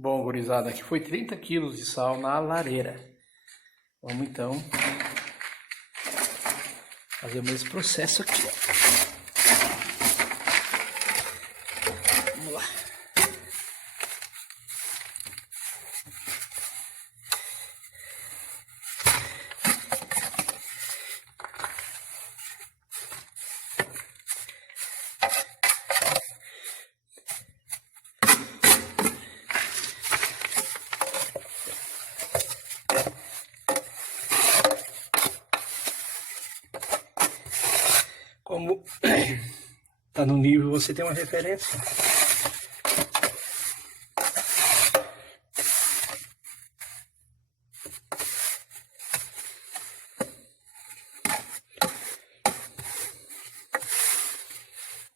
Bom, gurizada, aqui foi 30 quilos de sal na lareira. Vamos então fazer o mesmo processo aqui, ó. Vamos lá. Como tá no nível, você tem uma referência.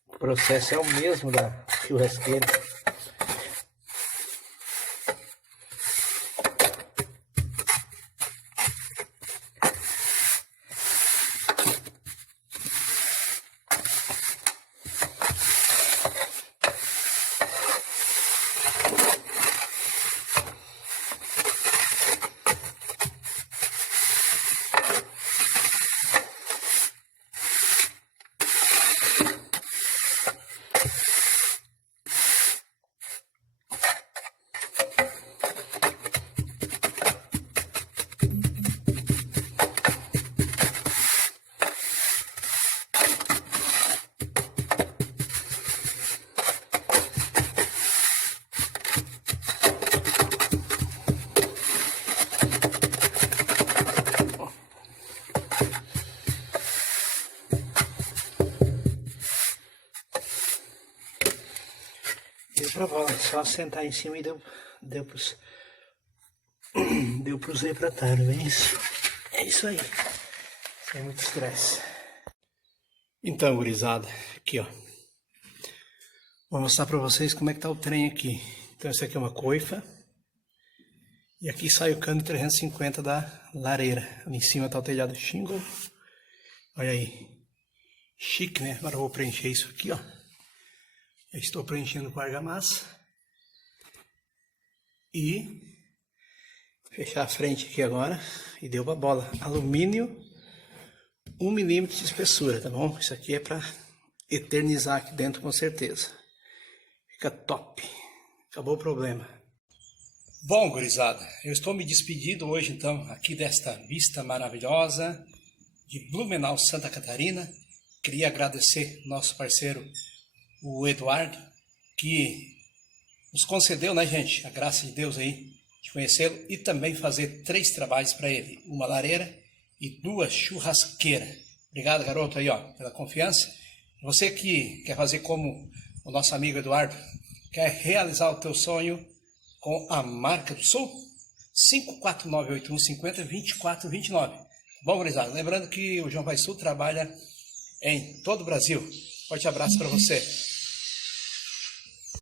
O processo é o mesmo da churrasqueira. Deu pra bola, só sentar em cima e deu pros refratários, é isso? É isso aí, sem muito estresse. Então, gurizada, aqui ó, vou mostrar pra vocês como é que tá o trem aqui. Então essa aqui é uma coifa, e aqui sai o cano 350 da lareira. Ali em cima tá o telhado shingle, olha aí, chique, né? Agora eu vou preencher isso aqui, ó. Já estou preenchendo com argamassa e fechar a frente aqui agora e deu pra bola. Alumínio 1 milímetro de espessura, tá bom? Isso aqui é para eternizar aqui dentro com certeza. Fica top. Acabou o problema. Bom, gurizada, eu estou me despedindo hoje então aqui desta vista maravilhosa de Blumenau, Santa Catarina. Queria agradecer nosso parceiro o Eduardo, que nos concedeu, né, gente, a graça de Deus aí, de conhecê-lo e também fazer 3 trabalhos para ele, uma lareira e 2 churrasqueiras. Obrigado, garoto, aí, ó, pela confiança. Você que quer fazer como o nosso amigo Eduardo, quer realizar o teu sonho com a marca do Sul? 54981502429. Bom, gurizada, lembrando que o João Vai Sul trabalha em todo o Brasil. Forte abraço para você.